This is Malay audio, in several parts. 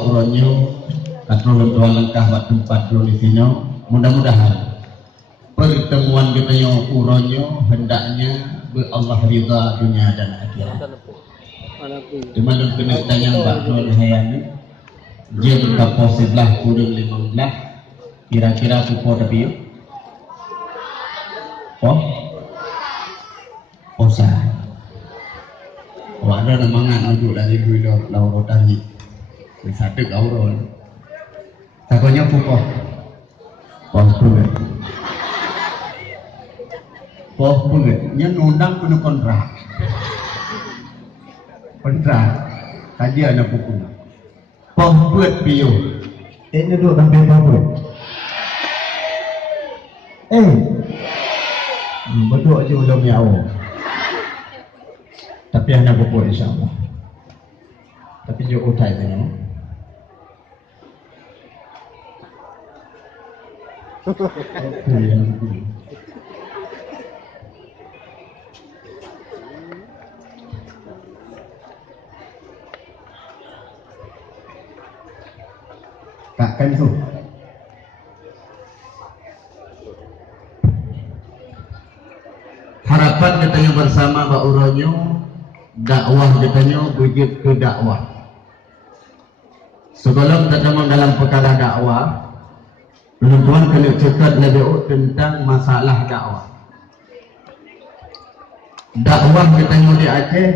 Pak Uronyo katro doa langkah buat tempat lo di sini. Mudah-mudahan pertemuan kita yang Uronyo hendaknya Allah ridha dunia dan akhirat. Cuma dalam kena tanya Pak Nur Hayani, dia berkapal 11 kurang 15, kira-kira pukul tapi yuk. Posa. Ada namangan untuk dari dulu lauro tadi. Satu lauro. Takutnya pukul. Pokoknya nyandang penuh kontrak. Kajian ada pukul. Buat piu. Ini dulu sampai buat. Betul aja belum ya Allah. Tapi anda pukul insyaAllah. Tapi juga utai tu no. Takkan tu. Harapan katanya bersama Pak Uronyo, dakwah katanya wujud ke dakwah. Sebelum kita dalam perkara dakwah, tuan kena cakap lebih tentang masalah dakwah. Dakwah katanya di Aceh,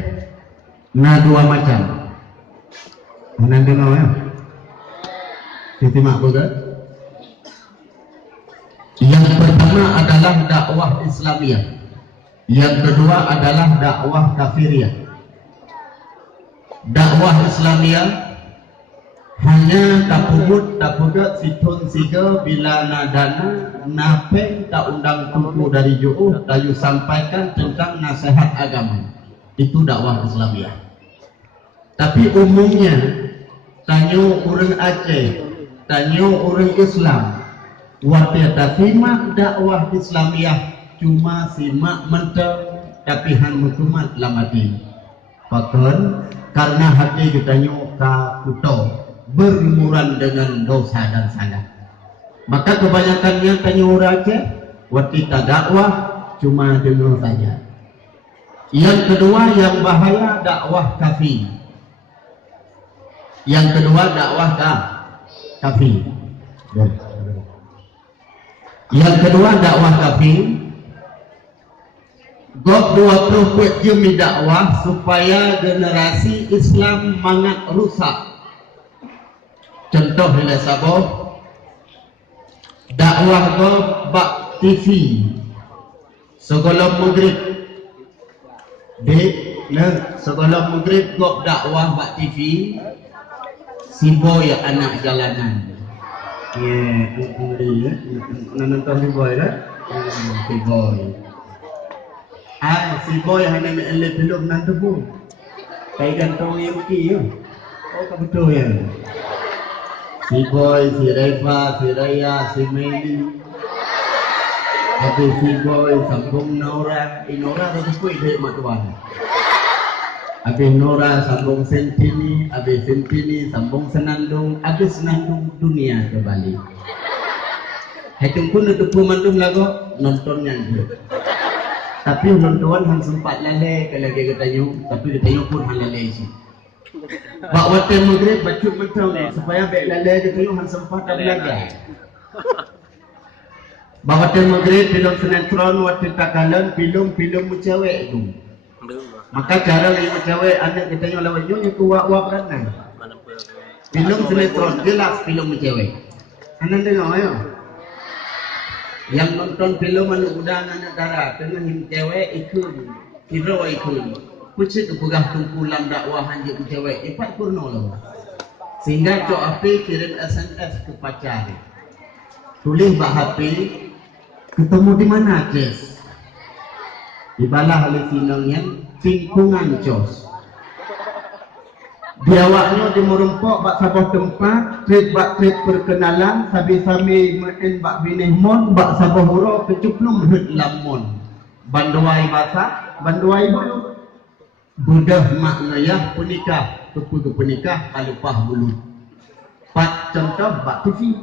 dua macam. Mana dengar ya? Simak bukan? Yang pertama adalah dakwah Islamiyah. Yang kedua adalah dakwah kafiriyah. Dakwah Islamiyah hanya tapugut situn siga bila nadana napeng tak undang tuku dari jauh dayu sampaikan tentang nasihat agama. Itu dakwah Islamiyah. Tapi umumnya tanya orang Aceh, tanya orang Islam, watiata simak dakwah Islamiyah cuma simak mentang tapi han mutumat lamati. Bahkan karena hati kita nyoka kuto berumuran dengan dosa dan salah, maka kebanyakannya tanya orang Aceh watita dakwah cuma dengar saja. Yang kedua yang bahaya dakwah kafir. Yang kedua dakwah kafir. Yang kedua dakwah kafir. Gok 20 jemi dakwah supaya generasi Islam mangat rusak. Contoh bila sabah dakwah gok bak TV sekolah maghrib sekolah maghrib gok dakwah bak TV si boy anak jalanan. Nonton si boy dah. Si boy. Si boy hanya melek belum nanti pun. Kayak gantong yang kiri. Oh betul ya. Si boy, si Reva, si Raya, si Meli. Tapi si boy sambung Nora. Nora dah kuih dek mak tuan. Habis Nora sambung Sentini, habis Sentini sambung Senandung, habis Senandung dunia kembali. Hitung pun untuk pemandung lagu nonton nyanyi. Tapi nonton han sempat lalai kalau dia katanya, tapi katanya pun han lalai sih. Bak waktu maghrib baca macam ni supaya baik lalai katanya han sempat dah belajar. Bak waktu maghrib film sinetron waktu takalan film cewek itu. Maka cara lima cewek anak kita yang lawan nyonya kuat beranai. Film sinetron jelas film cewek. Anak dengar ayo. Yang nonton film anak udang anak darah tengah him cewek ikut hero ikut. Pucuk kepegah tungkulan dakwah hanya cewek ipat kurno lah. Sehingga cok api kirim SMS ke pacar. Tulis bak HP ketemu di mana Ces? Di balah oleh sinangnya lingkungan jos. Biawaknya di merumpok bak sabah tempat, trip perkenalan, sabi-sabi main bak binih mon, bak sabah huruf kecuplung hut lamon. Banduai basah, banduai bulu. Budah maknayah penikah, keputu penikah kalupah bulu. Pat contoh bak TV.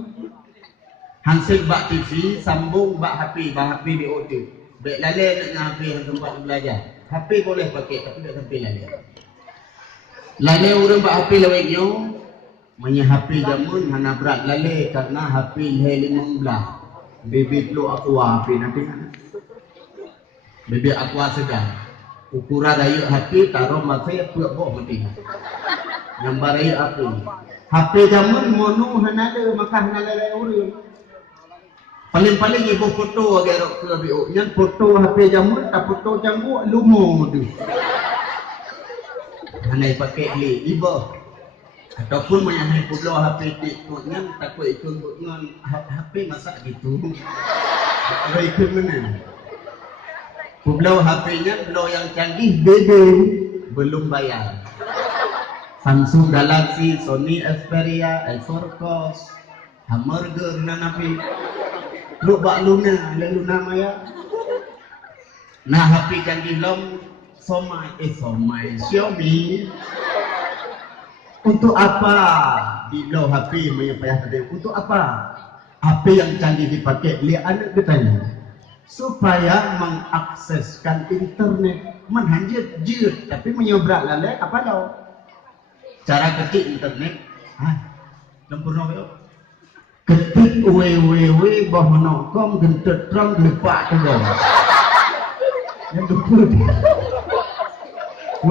Hansip bak TV sambung bak HP BOT. Bek lalai nak dengan HP yang tempat belajar. HP boleh pakai tapi tak sampai lalai. Lalai orang bak HP laweknya, punya HP jamun hana berat lalai karena HP L15. Baby peluk aqua HP nanti kan. Baby aqua sedang. Ukuran raya HP taruh masih peluk bok mati. Gambar raya HP. HP jamun mono hana ada maka hana lalai orang. Paling-paling ibu foto agak rok ke BO. Yang foto HP jamun tak foto canggu lumo tu. Hana pakai li ibu. Ataupun menyahai pulau HP tikutnya takut ikut dengan HP masak gitu. Kalau ikut mana? Pulau HP-nya pulau yang canggih beda belum bayar. Samsung Galaxy, Sony Xperia, iPhone Cos, Hamburger dan apa? Lu bak Luna Maya. Nah HP canggih lom Somai Xiaomi. Untuk apa di low HP menyepayah tadi? Untuk apa? HP yang canggih dipakai lihat anak katanya supaya mengakseskan internet menhanjit jir tapi menyebrak lalai apa tau? Cara ketik internet lempurna itu ketik www.com gentut trong lepak tegak yang betul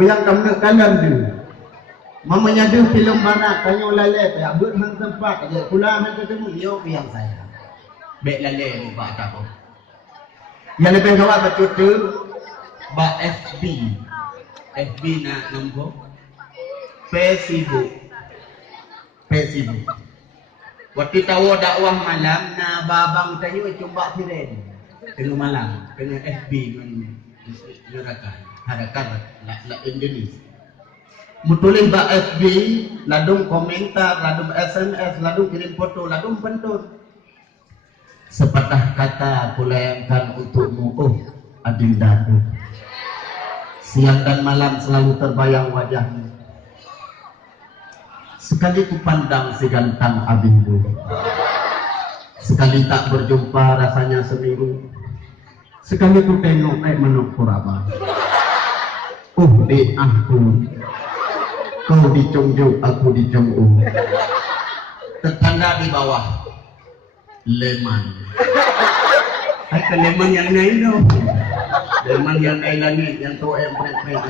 yang kamu kanan tu mamanya dia filem mana tanya lalai tak buat hang tempat aja pula hang ketemu yo yang saya bek lalai ni pak tak yang lebih gawat betul ba FB nak nombor Facebook waktu tahu dakwah malam na babang tayo coba tiren tengah malam tengah FB menyerahkan hadakan la Indonesia mutulis ba FB ladung komentar ladung SMS ladung kirim foto ladung pentun sepatah kata kulayangkan untukmu adindaku siang dan malam selalu terbayang wajahmu sekali ku pandang si gantang abindu sekali tak berjumpa rasanya seminggu sekali ku tengok menuk kuraba di aku kau dicungjung, aku dicungung. Tertanda di bawah leman. Hai ke leman yang lain tu. Leman yang lain langit, yang tu empret-empret.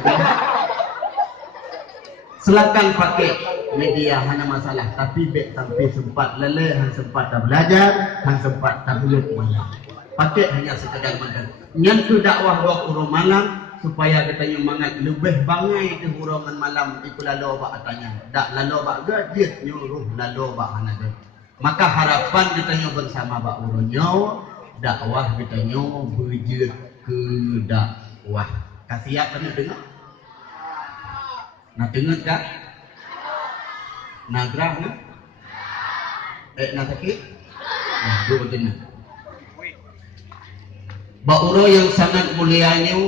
Silakan pakai media hanya masalah, tapi bek sampai sempat leleh, hang sempat tak belajar, hang sempat tak belut malam. Pakai hanya sekadar makan. Nyentuh dakwah 20 malam. Supaya katanya mangat lebih bangai ke hurangan malam ikut lalu bak katanya dak lalu bak gadit nyuruh lalu bak hanaga maka harapan katanya bersama bak uronyo dakwah katanya berjit ke dakwah kasih ya kena dengar nak dengar tak nak gerah nak nak sakit dua betul bak uro yang sangat mulianya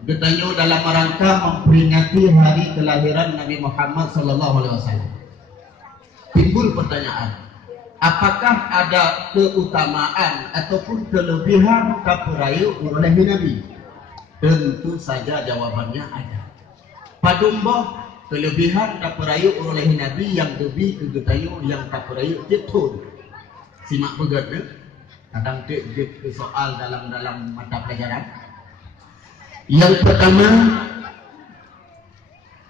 katanya dalam rangka memperingati hari kelahiran Nabi Muhammad SAW. Timbul pertanyaan, apakah ada keutamaan ataupun kelebihan kapurayu oleh Nabi? Tentu saja jawabannya ada. Padumbo kelebihan kapurayu oleh Nabi yang lebih kegetayu yang kapurayu betul. Simak begitu. Kadang ke soal dalam mata pelajaran. Yang pertama,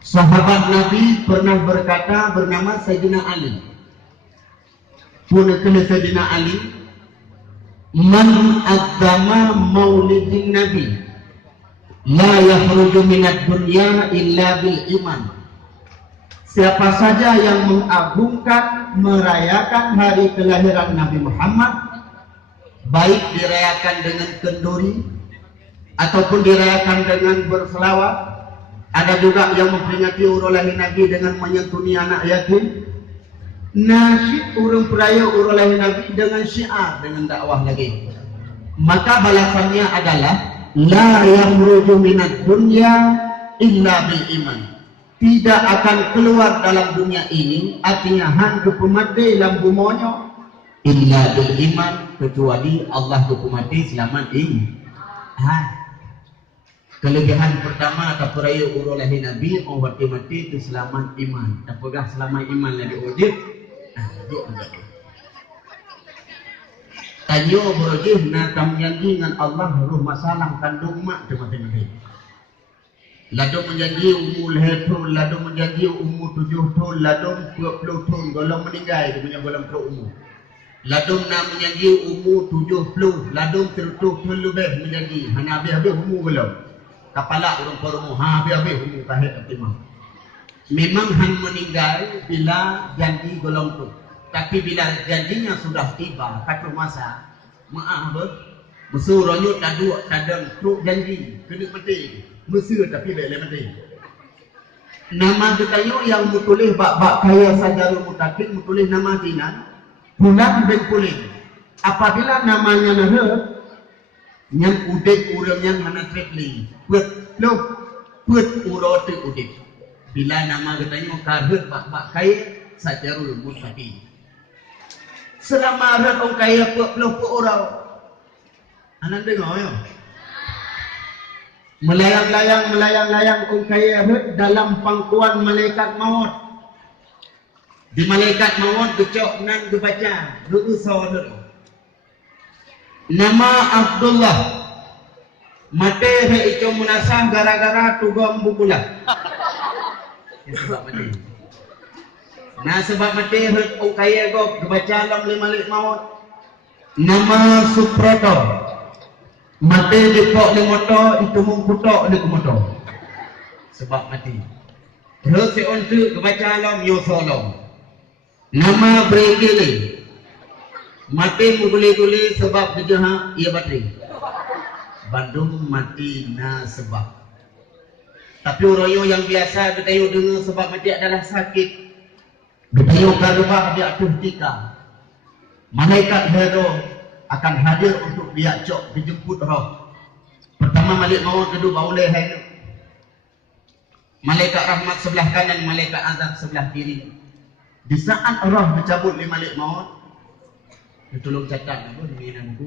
sahabat Nabi pernah berkata bernama Sayyidina Ali. Punakala Sayyidina Ali, man adzama maulidin Nabi, la yakhruju minad dunya illa bil iman. Siapa saja yang mengagungkan, merayakan hari kelahiran Nabi Muhammad, baik dirayakan dengan kenduri ataupun dirayakan dengan berselawat. Ada juga yang memperingati urulan Nabi dengan menyentuni anak yatim. Nasyid urung peraya urulan Nabi dengan syiar, dengan dakwah lagi. Maka balasannya adalah la yamruju minad dunya illa bil iman. tidak akan keluar dalam dunia ini, artinya han kepemati dalam bumonyo illa bil iman, kecuali Allah kepemati selamat iman. Kelebihan pertama kaperaya urulahi Nabi orang mati itu selamat iman. Apakah selamat iman lagi wajib? Dia enggak. Tanyo berwajib na tamjanji dengan Allah ruh masalah kandung mak mati. Ladung menjanji umur leher, ladung menjanji umur 7 tahun, ladung 20 tahun golong meninggal dia punya golong ke umur. Ladung nak menjanji umur 70, ladung 30 tahun lebih menjanji. Hanya habis-habis umur belum. Kepala orang perumur, habis-habis umur kahit optimum. Memang han meninggal bila janji golong tu. Tapi bila janjinya sudah tiba, kata masa, maaf mesur ronyut dah dua kadang truk janji, kena mati. Mesir tapi boleh mati. Nama kita yang mutulis bak kaya saja mutakin mutulis nama Jinan bulan bin Kuling. Apabila namanya nahe yang udik urang yang mana tripling put urote udik. Bila nama kita karhut bak kaya saja mutakin. Selama orang kaya put orang. Anak dengar ya. Melayang-layang orang kaya dalam pangkuan malaikat maut. Di malaikat maut kecok nan dibaca doa. Nama Abdullah mate he itu munasah gara-gara tugam bukulah. Nah sebab mate orang kaya go dibaca dalam malaikat maut. Nama Suprato mati di kok di motor itu mengkutok di motor sebab mati. Terus si untuk kebaca alam yo solong. Nama Bregili mati mengguli-guli sebab kejahat ia bateri. Bandung mati na sebab. Tapi royo yang biasa ditayu dengar sebab mati adalah sakit. Ditayu karubah dia tuh tika. Malaikat hero akan hadir untuk biak cok dijemput roh. Pertama malik maut, kedua bauleh hai. Malaikat rahmat sebelah kanan, malaikat azab sebelah kiri. Di saat roh dicabut di malik maut, tolong catat apa ni buku.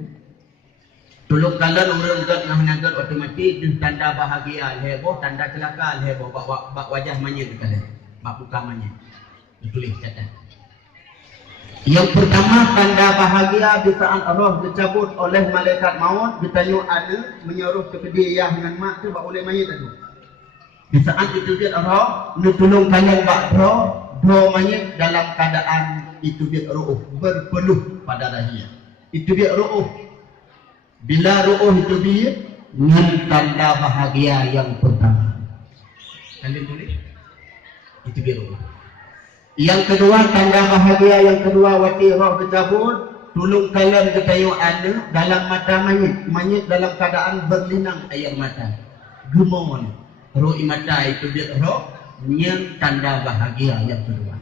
Tolong kalian urang kat ngah-ngah otomatik di tanda bahagia heboh, tanda celaka heboh, bak wajah manyet kalian. Bak buka manyet. Ditulis catat. Yang pertama tanda bahagia di saat roh dicabut oleh malaikat maut, ditanya ada menyuruh ke kedai yang dengan mak tu bak oleh mayat tu. Di saat itu dia roh tolong kalian bak roh mayat dalam keadaan itu dia roh berpeluh pada rahia. Itu dia roh. Bila roh itu dia dengan tanda bahagia yang pertama. Kalian tulis? Itu dia roh. Yang kedua tanda bahagia yang kedua wati roh dicabut, tolong kalian ketayu ada dalam mata mayat dalam keadaan berlinang air mata. Gemon roh mata itu dia roh yang tanda bahagia yang kedua.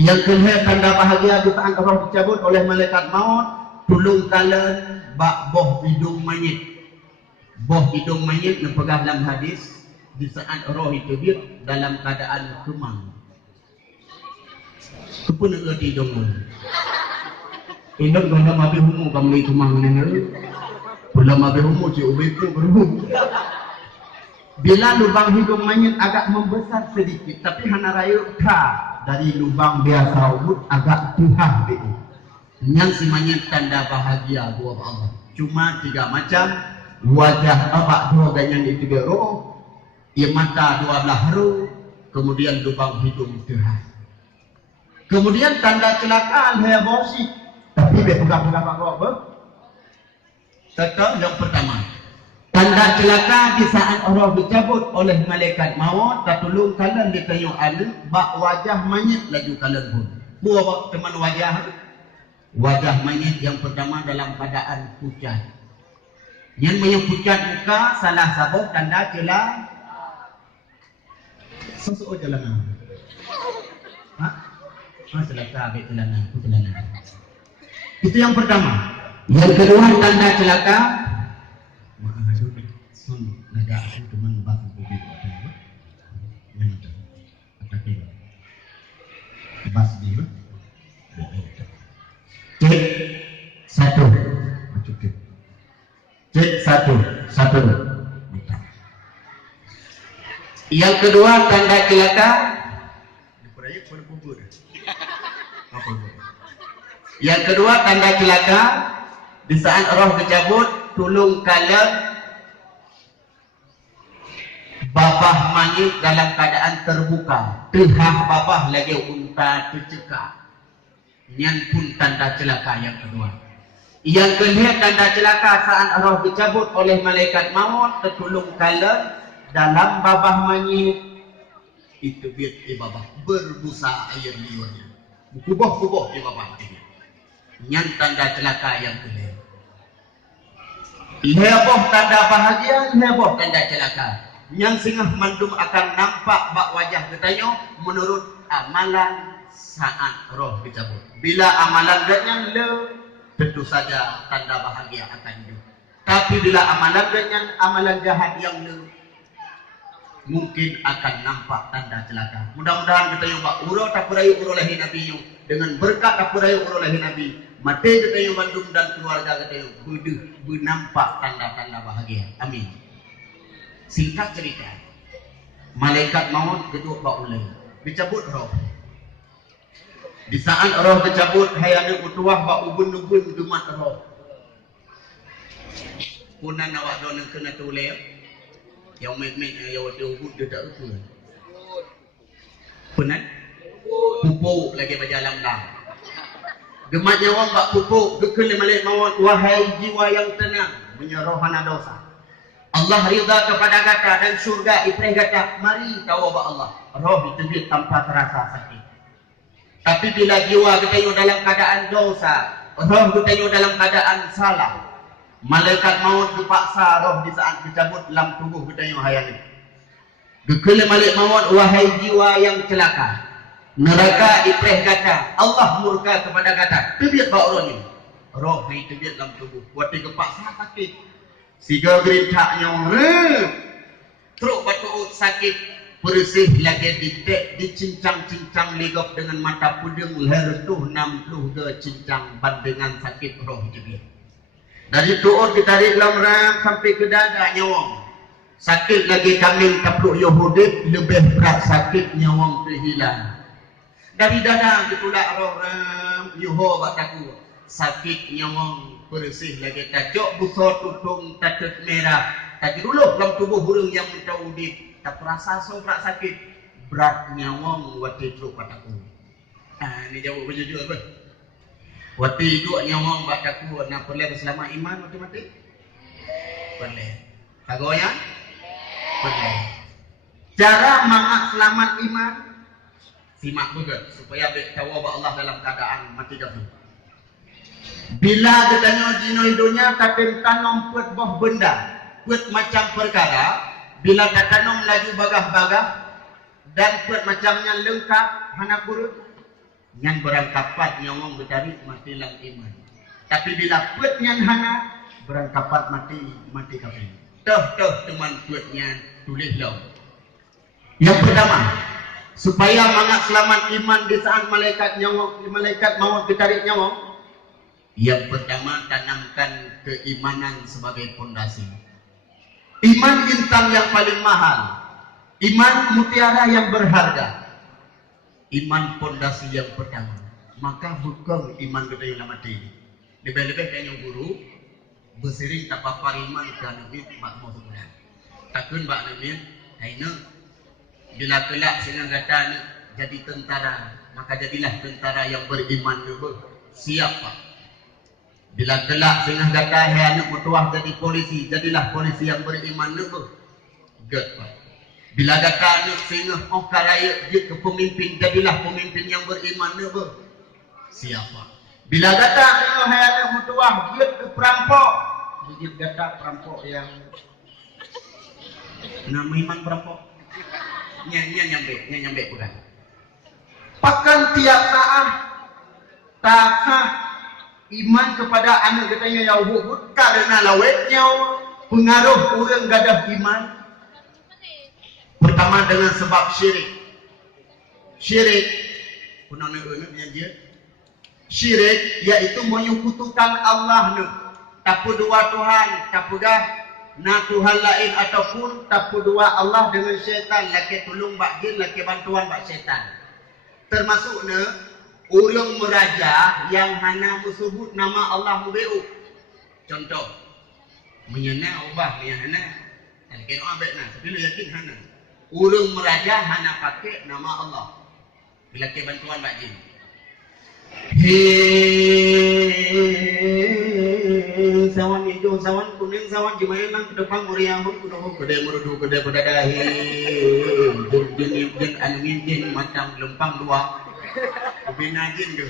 Yang kedua tanda bahagia di saat roh dicabut oleh malaikat maut, tolong kalian bak boh hidung mayat. Boh hidung mayat yang pegang dalam hadis di saat roh itu dia dalam keadaan kemang. Kepun nak kerti hidung mu. Hidung kena mabih humu kamu itu mana ni? Pula mabih humu cik ubeku berhum. Bila lubang hidung mayat agak membesar sedikit, tapi hana raya dari lubang biasa ubud agak tuhah dia. Yang si mayat tanda bahagia buat Allah. Cuma 3 macam wajah abak 2 ganyan itu dia roh, ia mata 12 roh, kemudian lubang hidung tuhah. Kemudian tanda kecelakaan hebosi, tapi dia pegang-pegang Pak Rob. Tetap yang pertama, tanda celaka di saat roh dicabut oleh malaikat maut, tertolong kalian ditanya ada bak wajah mayat laju kalian pun. Buat teman wajah mayat yang pertama dalam keadaan pucat. Yang mayat pucat muka salah sabuk tanda celaka. Sesuatu jalan. Celaka ambil celana. Itu yang pertama. Yang kedua tanda celaka. Maaf, sun naga aku teman bab budi. Kebas dia. Cek satu. Cek satu. Yang kedua tanda celaka. Yang kedua tanda celaka di saat roh kecabut tulung kala babah mangit dalam keadaan terbuka, tehah babah lagi unta tercekak. Yang pun tanda celaka yang kedua. Yang kedua tanda celaka saat roh dicabut oleh malaikat maut tertulung kala dalam babah mangit itu biat babah berbusa air liurnya, kubah-kubah di babah ini. Yang tanda celaka yang kedua. Heboh tanda bahagia, heboh tanda celaka. Yang singah mandum akan nampak bak wajah ketanyo menurut amalan saat roh dicabut. Bila amalan ganyan le, tentu saja tanda bahagia akan hidup. Tapi bila amalan ganyan, amalan jahat yang le, mungkin akan nampak tanda celaka. Mudah-mudahan kita yang bak uro tak perayu uro lahi Nabi yu, dengan berkat tak perayu uro lahi Nabi, mati kita yang bandung dan keluarga kita yang bernampak tanda-tanda bahagia. Amin. Singkat cerita, malaikat maut geduk bak ulai, dicabut roh. Di saat roh dicabut, hayana utuah bak ubun-ubun gemat roh. Punan awak doang kena tulai, yang mek-mek yang waktu ubun dia tak usul. Punan, pupuk lagi berjalan dah. Gemat nyawa bak pupuk, gekele malaikat maut, wahai jiwa yang tenang, menyerohana dosa. Allah ridha kepada kata dan surga ipreh kata, mari tahu apa Allah. Roh ditebit tanpa terasa sakit. Tapi bila jiwa kita dalam keadaan dosa, roh kita dalam keadaan salah, malaikat maut dipaksa roh di saat dicabut dalam tubuh kita yang hayani. Gekele malaikat maut, wahai jiwa yang celaka. Neraka ipreh kata, Allah murka kepada kata, tebit bak roh ni. Roh ni tebit dalam tubuh, buat dipaksa sakit. Siga gerintaknya teruk batu sakit bersih lagi dicincang-cincang legap dengan mata puding leher tuh 60 ke cincang bandingan sakit roh juga. Dari tuur ditarik dalam ram sampai ke dada nyawang. Sakit lagi kambing tapluk Yahudi lebih berat sakit nyawang terhilang. Dari dada ditulak roh ram yuho bataku sakit nyawang bersih lagi tajok busur tutung tatet merah tadi dulu dalam tubuh burung yang mentawudip tak perasa sobrak sakit berat nyawang wati truk pataku. Ini jawab berjujur apa? Wati dua nyawang pataku nak perlu selamat iman mati-mati? Boleh. Kagoya? Boleh. Cara mangat selamat iman simak juga supaya tahu bahwa Allah dalam keadaan mati kafir. Bila katanya jino hidupnya katen tanam put boh benda, put macam perkara, bila tanam laju bagah-bagah dan put macamnya lengkap hana kurut, nyan berangkapat nyawang bertarik mati lang iman. Tapi bila put nyan hana berangkapat mati kafir. Tuh teman putnya tulis lo. Yang pertama, supaya mangat selamat iman di saat malaikat maut bertarik nyawang. Yang pertama, tanamkan keimanan sebagai fondasi. Iman intan yang paling mahal. Iman mutiara yang berharga. Iman fondasi yang pertama. Maka bukan iman kita yang mati. Lebih-lebih kayaknya guru bersering tak papar iman ke Nabi mak mau sebulan. Takun bak Nabi kayaknya bila kelak sehingga kata jadi tentara, maka jadilah tentara yang beriman dulu. Siapa? Bila gelak sehingga kata hai anak mutuah jadi polisi, jadilah polisi yang beriman dulu. Bila kata anak sehingga karaya dia ke pemimpin, jadilah pemimpin yang beriman dulu. Siapa? Bila kata sehingga hai anak mutuah dia ke perampok, dia kata perampok yang nama iman perampok. Nyambe bukan. Pakan tiap saat takah iman kepada anak katanya yang hubut karena lawetnya pengaruh orang gadah iman. Pertama dengan sebab syirik. Syirik Kuna nak menyanjir. Syirik iaitu menyekutukan Allah nu. Tapu dua Tuhan, tapu dah na Tuhan lain ataupun tapu dua Allah dengan syaitan, laki tolong bak jin, laki bantuan bak syaitan. Termasuknya urang meraja yang hana menyebut nama Allah mubeu. Contoh, menyana ubah menyana. Dan kena abek na, tapi lu yakin hana. Urang meraja hana pakai nama Allah. Bila ke bantuan bak jin. Sawan hijau, sawan kuning, sawan gimana nang depan muriamun kuno gede merudu gede pedadahi. Jin angin jin macam lempang dua. Bina jin ke.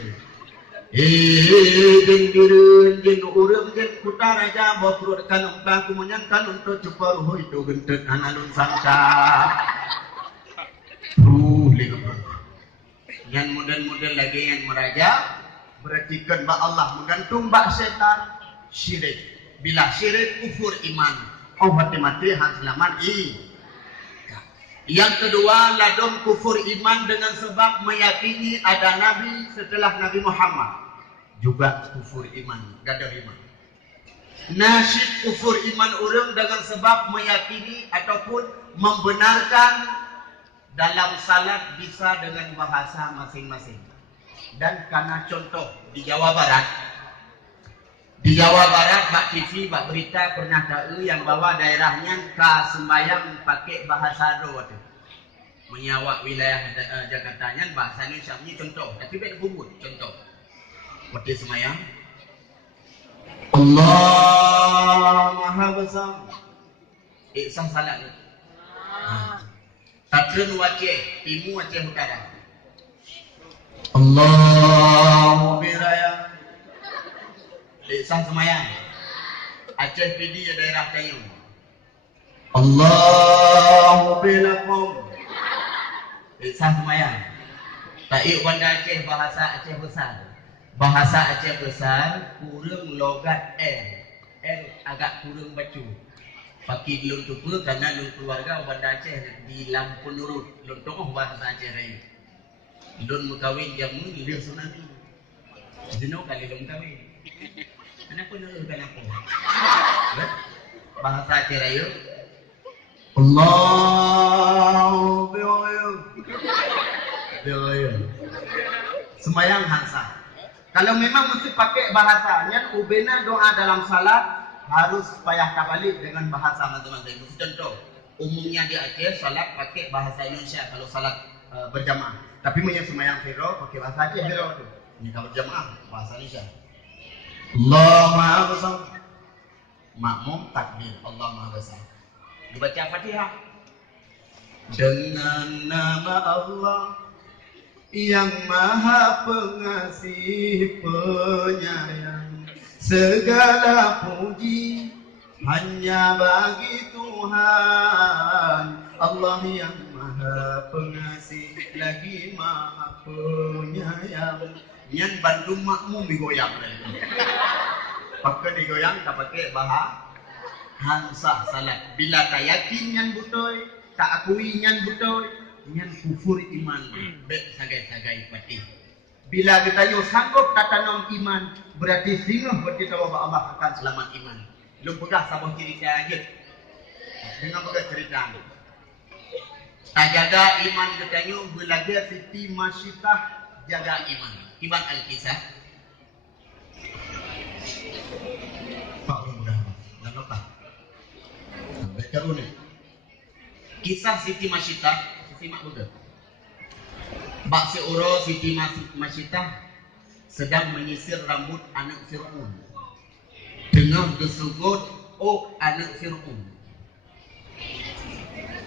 Jin dirun jin urang jin putar aja bofrod kan umpang kumunyan kan untuk cepar hoi do gentet analun sangka. Yang model-model lagi yang meraja berarti kan bak Allah menggantung bak setan syirik. Bila syirik kufur iman. Oh mati-mati hang selamat Yang kedua ladon kufur iman dengan sebab meyakini ada nabi setelah Nabi Muhammad. Juga kufur iman, gada iman. Nasyid kufur iman orang dengan sebab meyakini ataupun membenarkan dalam salat bisa dengan bahasa masing-masing. Dan karena contoh di Jawa Barat, Mbak TV, Mbak Berita pernah tahu yang bawa daerahnya ke sembayang pakai bahasa do tu. Menyawak wilayah Jakartanya bahasa Indonesia ni contoh, tapi baik bubut contoh. Waktu sembayang Allah Maha Besar. Sah salat ni. Tatun wajah, timu wajah utara. Allahu biraya. Sang semayang. Aceh PD daerah Tayung. Allahu bilakum. Sang semayang. Taik Banda Aceh bahasa Aceh besar. Bahasa Aceh besar kurang logat R agak kurang bacu. Pakai lun tupu karena lun keluarga Banda Aceh di Lampung Nurut. Lun tokoh bahasa Aceh Raya. Lun mukawin jamu dia tsunami. Jenuh kali lun kawin. Kenapa nurutkan aku? Bahasa Aceh Raya. Allah biaya. Semayang hansa. Kalau memang mesti pakai bahasanya, ubena doa dalam salat harus payah balik dengan bahasa masing-masing. Contoh, umumnya di Aceh salat pakai bahasa Indonesia kalau salat berjamaah. Tapi punya semayang firo pakai bahasa Aceh firo tu. Ini kalau berjamaah bahasa Indonesia. Allah Maha Besar. Makmum takbir Allah Maha Besar. Dibaca Fatihah. Dengan nama Allah yang Maha Pengasih Penyayang, segala puji hanya bagi Tuhan Allah yang Maha Pengasih lagi Maha Penyayang. Yang Bandung makmum digoyang. Pakai digoyang tak pakai bahasa salat. Bila tak yakin yang betul, tak akui yang betul, yang kufur iman. Baik sagai-sagai pati. Bila kita yo sanggup tak tanam iman, berarti singgah berarti tahu bahawa Allah akan selamat iman. Belum pegah sabah cerita aja. Dengan pegah cerita. Tak jaga iman katanya belajar Siti Masyitah jaga iman. Iman Al-Kisah. Pak mudah. Dan lupa. Sampai terus ni. Kisah Siti Masyitah, Siti Mak Buddha. Bak seuro Siti Masyitah sedang menyisir rambut anak Fir'aun. Dengar gesugut anak Fir'aun.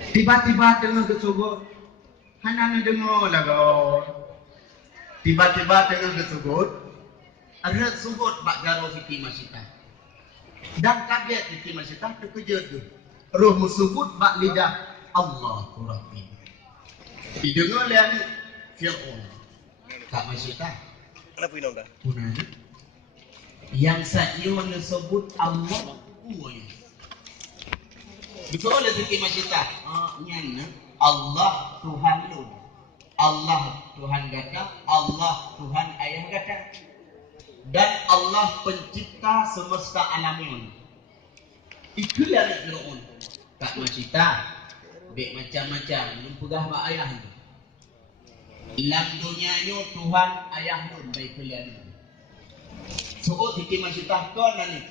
Tiba-tiba dengar gesugut. Hana dengar lah kau. Tiba-tiba dengar gesugut. Ada sugut bak jaro Siti Masyitah. Dan kaget Siti Masyitah terkejut tu. Roh musubut bak lidah Allahu Rabbi. Didengar oleh Fir'aun. Kak Masyitah. Kenapa ini dah? Punanya. Yang saya menyebut Allah uang. Betul oleh Siti Masyitah. Nyana Allah Tuhan lu. Allah Tuhan gata, Allah Tuhan ayah gata. Dan Allah pencipta semesta alamun. Itu yang Fir'aun. Tak macita, bek macam-macam, belum pegah mak ayah tu. Lam dunianya Tuhan ayah nun baik kalian. So titi macita kau nani.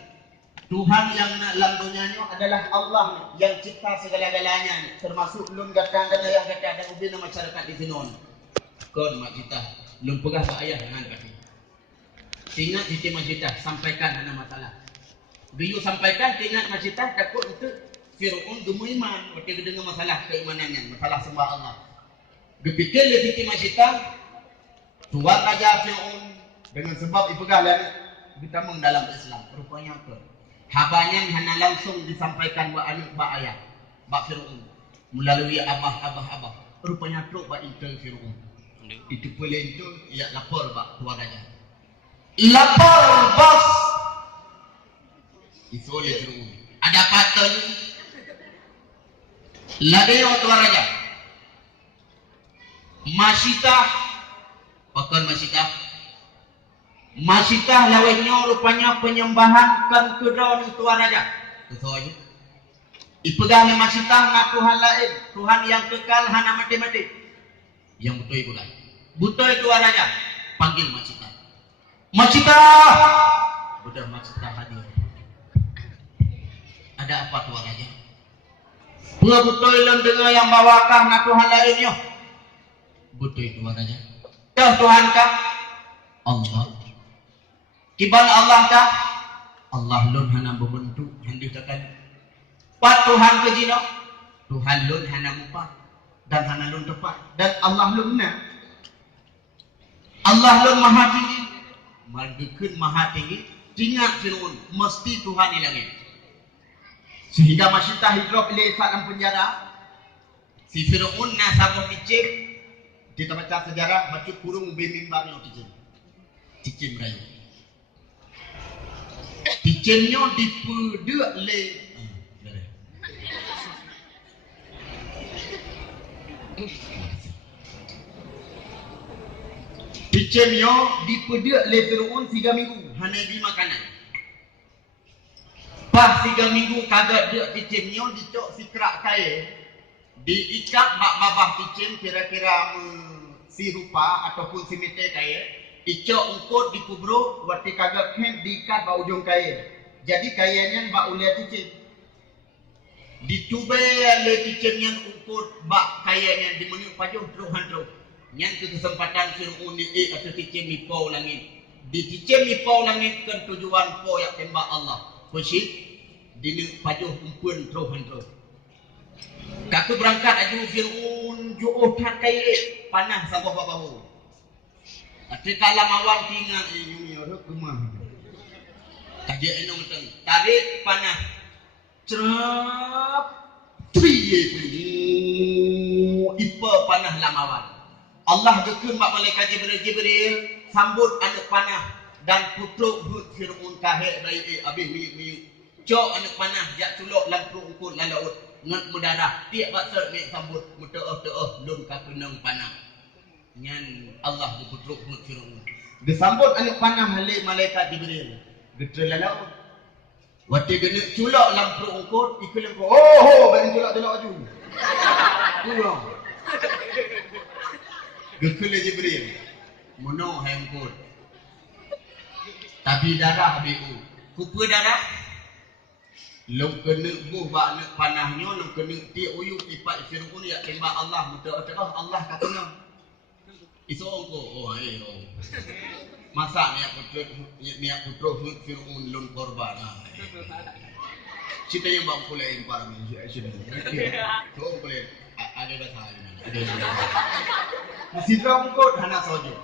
Tuhan yang nak lam dunianya adalah Allah yang cipta segala-galanya, termasuk lun gata dan ayah gata dan ubin masyarakat di sini. Kau macita, belum pegah mak ayah dengan kata. Ingat titi macita, sampaikan ada masalah. Biyu sampaikan ingat macita takut untuk Fir'aun gemuk iman. Waktu dia dengar masalah keimanannya, masalah sembah Allah. Gepikir dia titi macita, Tuan Raja Fir'aun dengan sebab ipegah kita dalam Islam. Rupanya apa? Habanya hanya langsung disampaikan buat anak bak ayah, bak Fir'aun melalui abah. Rupanya truk bak intel Fir'aun. Itu boleh itu ia lapor bak Tuan Raja. Lapor bos. Itu oleh Fir'aun. Ada patut. Ladeo Tuan Raja. Masitah. Pakan masitah. Masitah lawannya rupanya penyembahan kan kedau ni Tuan Raja. Betul aja. Ipegang ni masitah nak Tuhan lain. Tuhan yang kekal hana mati-mati. Yang betul ipegang. Betul Tuan Raja. Panggil masitah. Masitah. Sudah masitah hadir. Ada apa Tuan Raja? Betul yang dengar yang bawakah nak Tuhan lainnya. Betul Tuan Raja. Dah Tuhan kah? Allah. Kiban Allah kah? Allah lun hana berbentuk hendak tekan. Pat Tuhan ke jino? Tuhan lun hana mupa dan hana lun tepat dan Allah lun na. Allah lun maha tinggi. Margekeun maha tinggi. Ingat Fir'aun mesti Tuhan di langit. Sehingga Masyidah hidrop ilai dalam penjara. Si Fir'aun na sabuk dicip. Kita baca sejarah baca kurung bimimbarnya dicip. Dicip raya. Dicipnya dipedek le. Dicipnya dipedek le Fir'aun 3 minggu. Hanya di makanan. Pas 3 minggu kagak dia dicipnya dicok sikrak kain. Diikat bak babah kicim kira-kira si rupa ataupun si mete kain. Icok ungkut dikubro waktu kagak ken diikat bak ujung kain. Jadi kainnya bak uliat kicim. Ditubel le kicimnya ungkut bak kainnya di menu pajuh terus. Yang kesempatan Fir'aun di atau kicim mipau langit. Di kicim mipau langit kan tujuan po yang tembak Allah. Kusyid di pajuh umpun terus. Kaku berangkat aju Fir'aun ju'uh kat kaya panah sabah babahu. Ati kalam awam tinggal ini orang kemah. Kajian ini ngutang tarik panah cerap triye ipa panah lamawan. Allah gekun mak malaikat Jibril sambut anak panah dan putruk hut Fir'aun kahek baik habis mi cok anak panah jak culok lampu ukun laut ngat mudarah tiap baksa ni sambut muteuh lun ka penang panah nyan Allah di putruk hut Fir'aun disambut anak panah halik malaikat Jibril getre laut waktu gena culok lampu ukun ikut lampu ben culok aju pulang gekele Jibril mono hangkut tapi darah BU kupu darah lom kena buh bak nak panahnya lom kena ti uyuk ipat Fir'aun ya tembak Allah mudah Allah katanya iso ko masa niat putra Fir'aun lon korban cerita yang bang pula yang para min so boleh ada bahasa mesti dong kot hana sojo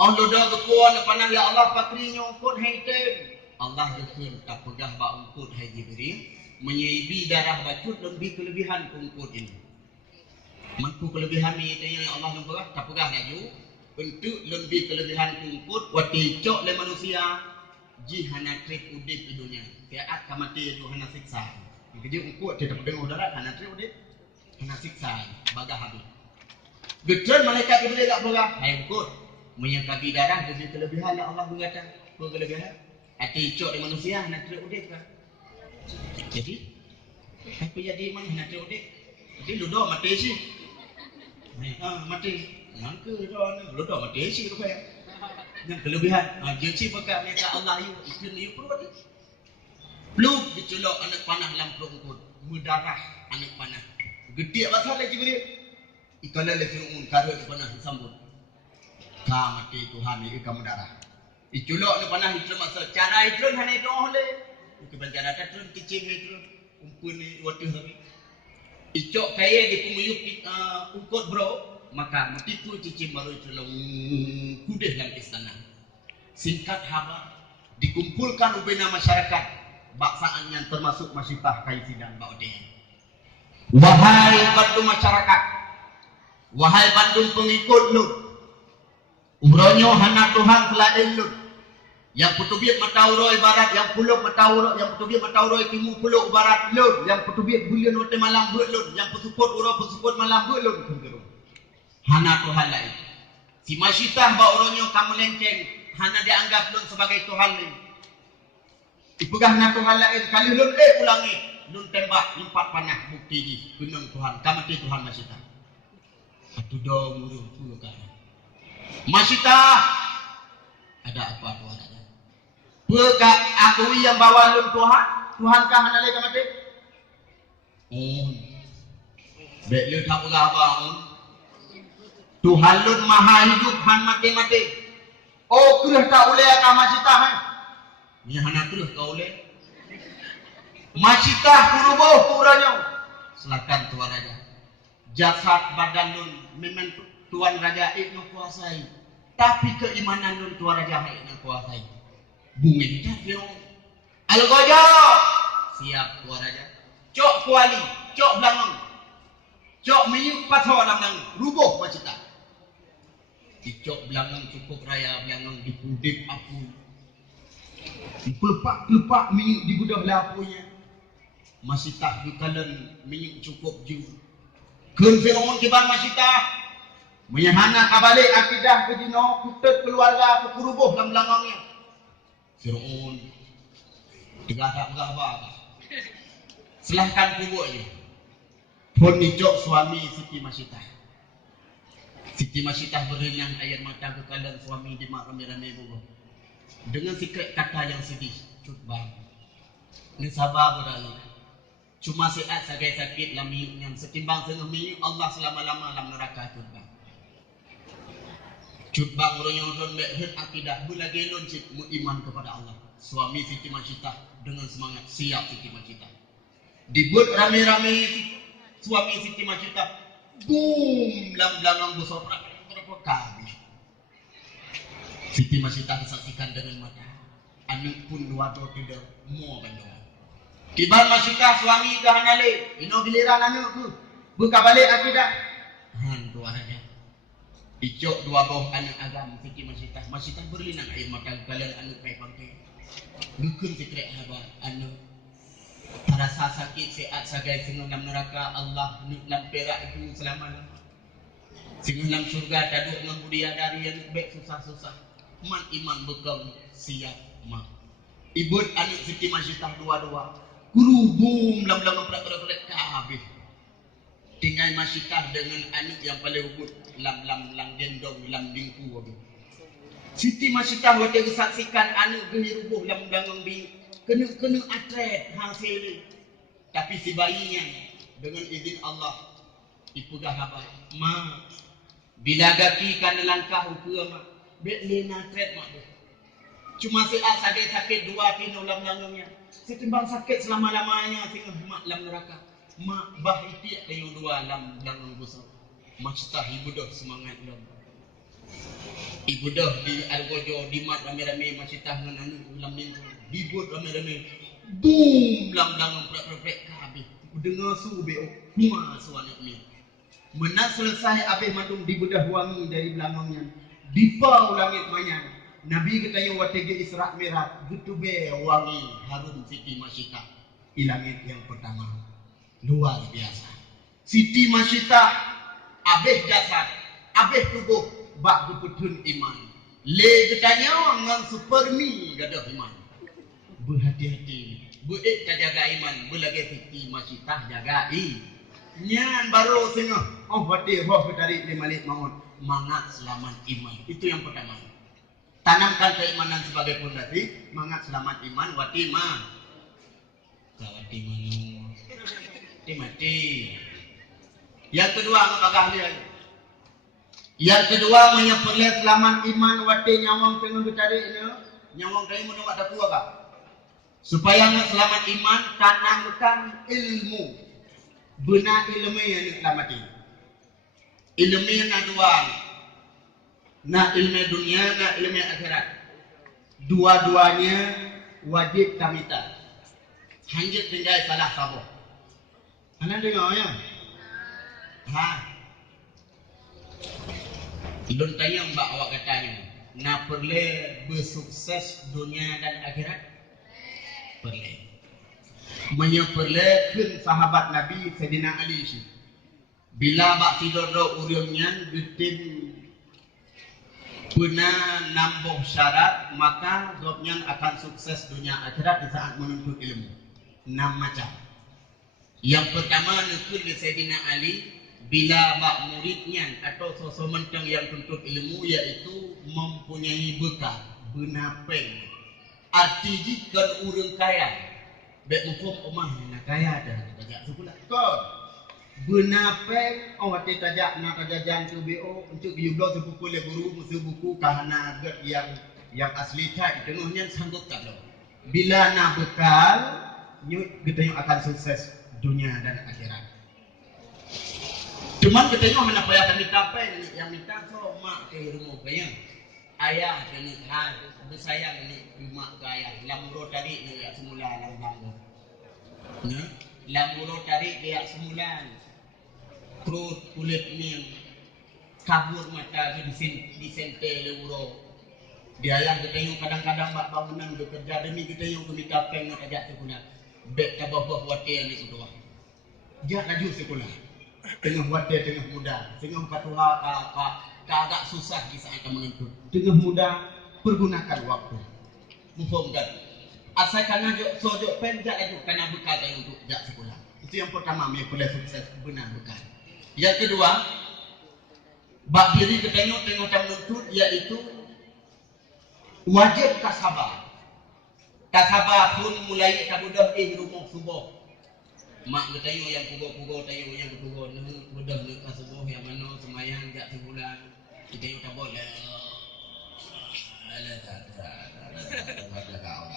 Allah dah berkuat panah ya Allah patrinya kot henten Allah jepun tak pegah bak ungkut hai Jibril menyaibi darah bacut lebih kelebihan ungkut ini. Mampu kelebihan ni yang Allah yang pegah tak pegah lagi untuk lebih kelebihan ungkut waktu cok le manusia jihana trip udip di dunia. Kayak kamati itu hana siksa. Jadi ungkut dia dapat dengar darah hana trip udip hana siksa bagah habis. Gedran malaikat kepada tak perah. Hai ukut. Menyangkapi darah jadi kelebihan lah Allah berkata. Apa kelebihan? Hati icok di manusia nak teruk udip kan. Jadi apa jadi mana nak teruk udip? Jadi ludah mati sih. Mati. Mangka dah ludah mati sih rupanya. Dengan kelebihan. Dia si berkat mereka Allah you ikut you perut ni. Belum diculok anak panah lampu ukut. Mudarah anak panah. Gede pasal lagi dia. Ikalah le Firaun karut panah disambut. Ka mati Tuhan ni kamu darah. Iculok ni panah itu masa cara itu hanya itu oleh. Ke banjara terus kecil itu umpun ni waktu hari. Icok kaya di pemuyuk ukut bro. Maka metipu cicim baru itu kudeh dalam istana. Singkat haba dikumpulkan ubena masyarakat baksaan yang termasuk masyitah kai sidang baode. Wahai bantu masyarakat, wahai bantu pengikut lu, umronyo hana Tuhan selain lu. Yang putubit matauroi barat, yang puluh matauroi, yang putubit matauroi timur puluh barat lu, yang putubit bulian wote malam buat lu, yang pusuput urau pusuput malam buat lu. Hana Tuhan lain. Si masyitah ba uronyo kamu lenceng, hana dianggap lun sebagai Tuhan lain. Ipugah na Tuhan lain kali lun ulangi, lun tembak empat panah bukti ni gunung Tuhan, kamati Tuhan masyitah. Atu dong urung tu kan. Masyitah ada apa Tuhan ada? Pegak akui yang bawa lun Tuhan, Tuhan kah hana lain kamati? Bek lu tak pegah bang. Tuhan lun maha hidup han mati-mati. Oh kerah tak boleh akan masyitah ni hana kerah kau boleh. Masyitah kurubuh kuranya. Silakan Tuan Raja. Jasad badan lun memang Tuan Raja nak kuasai. Tapi keimanan lun Tuan Raja nak kuasai. Bungin dah dia. Al-Gojo. Siap Tuan Raja. Cok kuali, cok belangang. Cok meyuk patho lamang rubuh masyitah. Dicok belangang cukup raya belangang dipudip apu. Dikelupak-kelupak minyak digudah lapunya. Masyitah dikalan minyak cukup ju. Keun Firaun kiban masyitah. Menyahana kabalik akidah ke dino kutut keluarga ke kurubuh dalam belangangnya. Firaun tegak tak apa-apa. Silahkan kubuk ni. Pun dicok suami Siti Masyitah. Siti Masyitah berenang air mata kekalan suami di mak rame-rame bubuh. Dengan sikap kata yang sedih, cut bang. Ni sabar berani. Cuma sehat sagai sakit lam miyuk yang setimbang setengah miyuk Allah selama-lama lam neraka cut bang. Cut bang royong don mek akidah bulagi lon cip iman kepada Allah. Suami Siti Masyitah dengan semangat siap Siti Masyitah. Dibuat rame-rame suami Siti Masyitah. Boom, lam-lam besar berapa kali. Siti Masyitah disaksikan dengan mata. Anak pun dua tidak mau banyak. Kibar Masyitah suami ke hanale, ino giliran anak tu. Buka balik akidah. Han dua aja. Icok dua boh anak agam Siti Masyitah. Masyitah berlinang air mata kalian anak pai pangke. Dukun sekret haba anak. Terasa sakit sehat sagai sengah dalam neraka Allah dalam perak itu selama-lama. Sengah dalam surga taduk dengan budia dari yang baik susah-susah. Man iman bekam siap mak. Ibut anak Siti Masyitah dua-dua. Kurubum dalam perak-perak kabeh. Tinggal Masyitah dengan anak yang paling ubud lam gendong lam dingku abis. Siti Masyitah waktu disaksikan anak gehirubuh lam dangang bi. Kena atret hasil. Tapi si bayinya dengan izin Allah ipugah habai. Ma bila gaki kan langkah hukum mak. Bet lena atret mak dia. Cuma sehat sagai sakit dua tino lam langungnya. Setimbang sakit selama-lamanya tengah mak lam neraka. Mak bah itiak kayu dua lam langung besar. Masyitah ibu dah semangat lam. Ibu dah di Al-Gojo di mat rame-rame Masyitah dengan anu lam minggu. Dibuat rame-rame. Boom lam langung prek-prek kabeh. Dengar su beo kuma suanak ni. Menak selesai habis madung dibedah wangi dari belangangnya. Dipau langit mayang. Nabi katanya watege Isra Mi'raj gitu be wangi harum Siti Masyitah. Di langit yang pertama. Luar biasa. Siti Masyitah habis jasad Habis tubuh bak geputun iman. Le getanya ngang supermi gadah iman. Berhati-hati. Buik tak jaga iman. Belagi fiti masih tak jaga nyan baru sengah. Oh hati roh ketari di malik maut. Mangat selamat iman. Itu yang pertama. Tanamkan keimanan sebagai pondasi. Mangat selamat iman. Wati ma. Wati mana? Mati. Yang kedua apakah dia? Yang kedua menyepelih selamat iman wati nyawang tengah bercari ini. Nyawang tengah menawak tak kuat kah? Supaya selamat iman tanamkan ilmu. Benar ilmu yang diselamatkan. Ilmu yang dua. Nah ilmu dunia, nah ilmu akhirat. Dua-duanya wajib kami tak. Hanya tinggal salah satu. Anda dengar ya? Ha. Lun tanya mbak awak katanya. Nak perlu bersukses dunia dan akhirat? Perlu. Menyepelekan sahabat Nabi Sayyidina Ali. Bila bak tidur uriungnya getim pernah nambah syarat, maka jawabnya akan sukses dunia akhirat di saat menuntut ilmu. 6 macam. Yang pertama nukul di Sayyidina Ali, bila bak muridnya atau sesementang yang tuntut ilmu, yaitu mempunyai bekal, benapeng. Arti jika orang kaya, baik mukum omah nak kaya dah tajak sekolah. Betul. Benapeng awak tajak nak tajajan tu BO untuk diubah sebuku le guru musuh buku kahana agak yang asli tak tengahnya sanggup tak lo. Bila nak bekal, kita yang akan sukses dunia dan akhirat. Cuman kita yang mana payah kami tapai yang minta so mak ke rumah kaya. Ayah kini bersayang ni mak ke ayah. Lamuro tadi ni ya semula lam bangga. Lamuro tadi dia semula perut kulit ni kabur mata di sentel euro. Dia yang kita yang kadang-kadang bak bangunan bekerja demi kita yang kami tapai nak ajak sekolah. Bek tabah-bah watir ni kudu. Jak laju sekolah. Tengah watir tengah muda. Tengah katuha agak susah di saat kamu menuntut. Tengah muda pergunakan waktu. Mufaham. Asalkan ajak sojok pen jak laju kena bekal kayu untuk jak sekolah. Itu yang pertama yang boleh sukses benar bekal. Yang kedua, bak diri ketengok tengah menuntut iaitu wajib kasabah. Kasabah pun mulai kabudah rumah subuh. Mak bertanya yang pukul-pukul tayo yang pukul ni mudah nak subuh yang mana semayang jak sebulan. Kita yang tak boleh. Alah tak kau.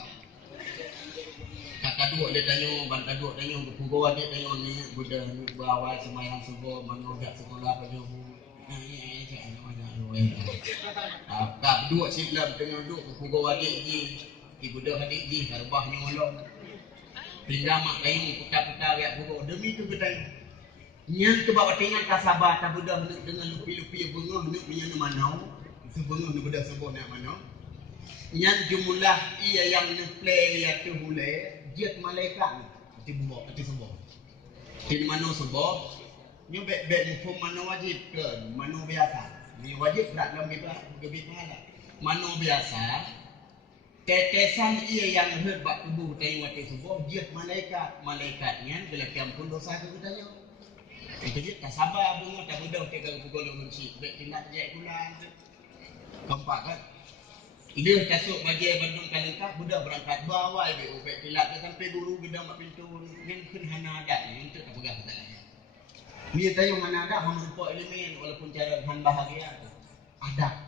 Kakak dua dia tanya, bantai dua tanya pukul adik tanya ni budak ni berawal semayang subuh mana jak sekolah baju. Kakak dua silam tengah duduk pukul adik ni. Ibu dah adik ni karbah nyolong. Tinggal mak kayu putar-putar riak buruk demi tu kita yang kebab tinggal tak sabar tak budak dengan lupi-lupi bengah nak menyana manau sebengah nak budak sebuah nak manau yang jumlah ia yang neplay ia tu hulai jet malaikat ti buat ti sebuah ti manau sebuah nyo bet mufum manau wajib ke manau biasa ni wajib tak dalam gebit pahala manau biasa tetesan ia yang hebat tubuh tayo mati subuh dia malaikatnya gelap pun dosa ke tanya. Itu je tak sabar bunga tak mudah kita pukul menci. Baik tindak jek bulan. Keempat kan. Leh kasut bagi Bandung kalengkap budak berangkat bawa ibu baik tilak sampai guru gedang mak pintu yang hana adat ni untuk tak pegang tangan. Ni tayo hana adat hang rupa elemen walaupun cara han bahagia tu. Adat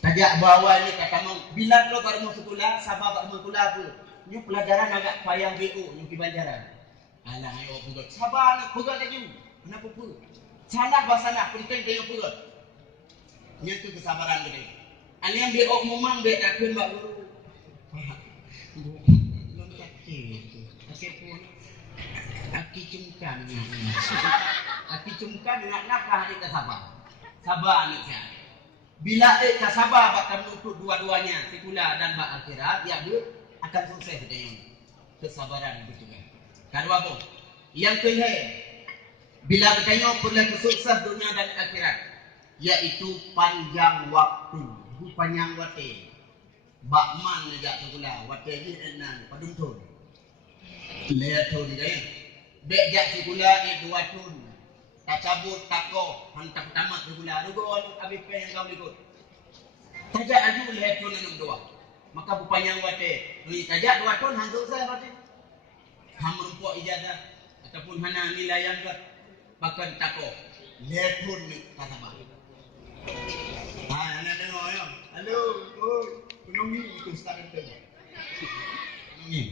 tajak bawa ni kata mau bila lo baru mau sekolah sabar baru mau sekolah apa ni pelajaran agak payah BO ni pelajaran alah ayo pegat sabar nak pegat lagi kenapa apa salah basalah penting dia pegat ni tu kesabaran dia alian BO memang dia takkan bak guru belum sakit sakit pun aki cungkan nak nakah dia sabar ni saya. Bila tak sabar bakal menuntut dua-duanya sekular dan bak akhirat dia akan sukses kita yang kesabaran betul kan. Kedua apa? Yang kelima bila bertanya perlu sukses dunia dan akhirat. yaitu panjang waktu, panjang waktu. Bakman ngejak sekolah, waktu lagi enak, padung tu. Lihat tu dia. Bek jak sekolah 2 tahun. Tak cabut tako, hantar tamat sekolah. Rugon habis pen yang kau ikut. Tajak aju lihat tu nanam 2. Maka panjang waktu. Ni tajak 2 tahun hang selesai berarti. Hang merumpuk ijazah ataupun hana nilai yang ber bahkan tako. Lihat tu ni kata bah. Anak dengar ya. Halo, oi. Penungi itu start itu. Penungi.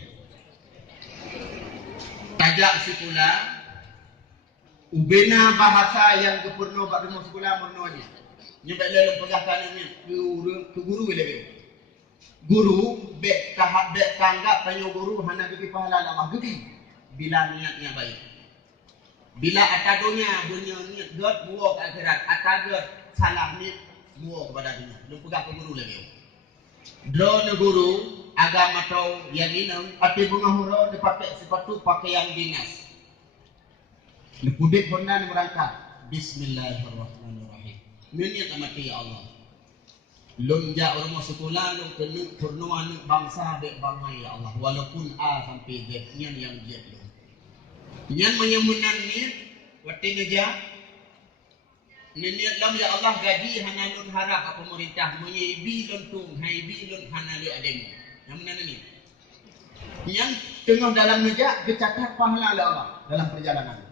Tajak sekolah. Ubena bahasa yang kepurno bak rumah sekolah murno ni. Nyebab lalu pegahkan ni ke guru lebih. Guru bek tahap bek tanggap tanyo guru hana bagi pahala lama gede. Bila niatnya baik. Bila atadonya dunia niat god buah ke akhirat, atagod salah ni buah kepada dunia. Lu pegah ke guru lebih. Drone guru agama tau yang ini ati bunga hura dipakai sepatu pakaian dinas. Dipudit benda ni berangkat. Bismillahirrahmanirrahim. Niat mati ya Allah. Lum ja rumah sekolah lu kena purnuan bangsa dek bangai ya Allah. Walaupun A sampai Z yang Z lu. Yang menyemunan niat wati ngeja niat lam ya Allah gaji hana lun harap apa pemerintah menyebi lentung haibi lun hana li adem. Yang mana ni? Yang tengah dalam ngeja bercatat pahala Allah dalam perjalanan.